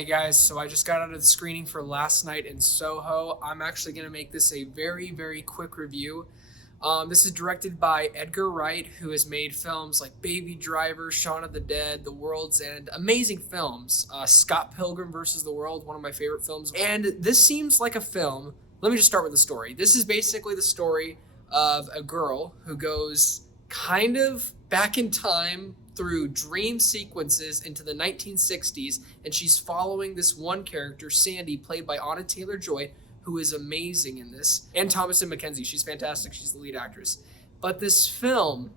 Hey guys, so I just got out of the screening for last night in Soho. I'm actually going to make this a very, very quick review. This is directed by Edgar Wright, who has made films like Baby Driver, Shaun of the Dead, The World's End, amazing films. Scott Pilgrim vs. the World, one of my favorite films. And this seems like a film. Let me just start with the story. This is basically the story of a girl who goes kind of back in time through dream sequences into the 1960s, and she's following this one character, Sandy, played by Anya Taylor-Joy, who is amazing in this, and Thomasin McKenzie. She's fantastic. She's the lead actress. But this film,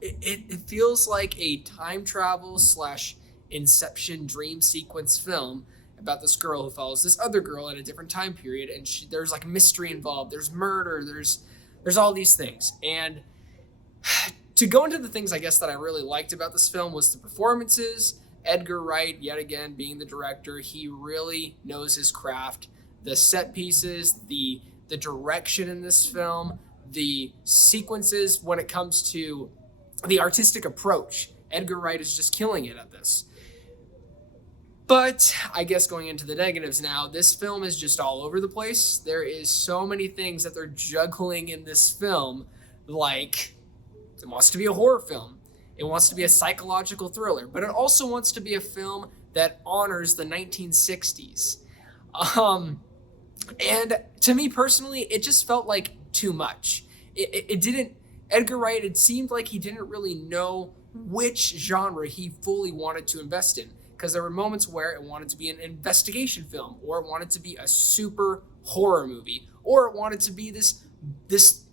it feels like a time travel slash Inception dream sequence film about this girl who follows this other girl in a different time period, and there's like mystery involved. There's murder. There's all these things, and to go into the things I guess that I really liked about this film was the performances. Edgar Wright, yet again, being the director, he really knows his craft. The set pieces, the direction in this film, the sequences when it comes to the artistic approach. Edgar Wright is just killing it at this. But I guess going into the negatives now, this film is just all over the place. There is so many things that they're juggling in this film, like it wants to be a horror film. It wants to be a psychological thriller, but it also wants to be a film that honors the 1960s. And to me personally, it just felt like too much. It didn't, Edgar Wright, it seemed like he didn't really know which genre he fully wanted to invest in, because there were moments where it wanted to be an investigation film, or it wanted to be a super horror movie, or it wanted to be this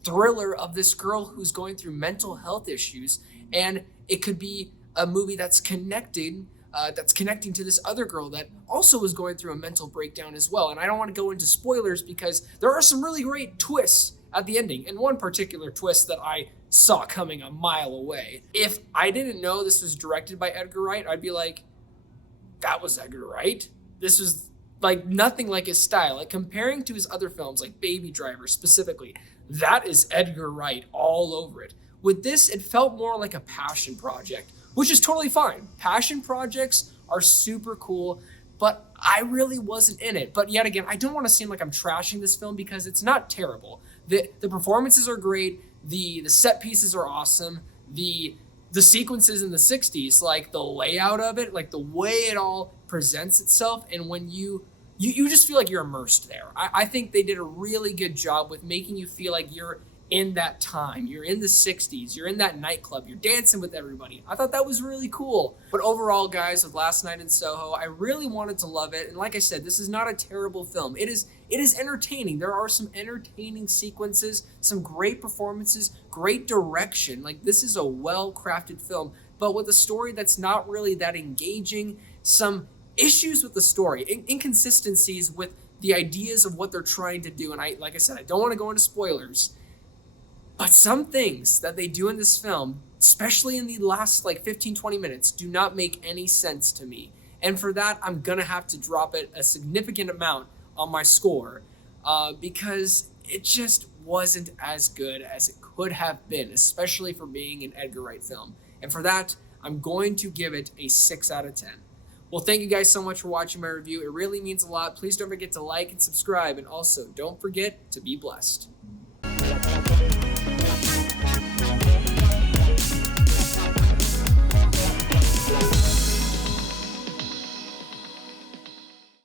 thriller of this girl who's going through mental health issues, and it could be a movie that's connecting to this other girl that also was going through a mental breakdown as well. And I don't want to go into spoilers because there are some really great twists at the ending, and one particular twist that I saw coming a mile away. If I didn't know this was directed by Edgar Wright, I'd be like, that was Edgar Wright? This was like nothing like his style. Like comparing to his other films, like Baby Driver specifically, that is Edgar Wright all over it. With this, it felt more like a passion project, which is totally fine. Passion projects are super cool, but I really wasn't in it. But yet again, I don't want to seem like I'm trashing this film because it's not terrible. The performances are great. The set pieces are awesome. The sequences in the 60s, like the layout of it, like the way it all presents itself, and when you just feel like you're immersed there. I think they did a really good job with making you feel like you're in that time. You're in the 60s. You're in that nightclub. You're dancing with everybody. I thought that was really cool. But overall, guys, with Last Night in Soho, I really wanted to love it. And like I said, this is not a terrible film. It is entertaining. There are some entertaining sequences, some great performances, great direction. Like, this is a well-crafted film, but with a story that's not really that engaging, some issues with the story, inconsistencies with the ideas of what they're trying to do. And like I said, I don't want to go into spoilers, but some things that they do in this film, especially in the last like 15-20 minutes, do not make any sense to me. And for that, I'm going to have to drop it a significant amount on my score because it just wasn't as good as it could have been, especially for being an Edgar Wright film. And for that, I'm going to give it a 6 out of 10. Well, thank you guys so much for watching my review. It really means a lot. Please don't forget to like and subscribe, and also don't forget to be blessed.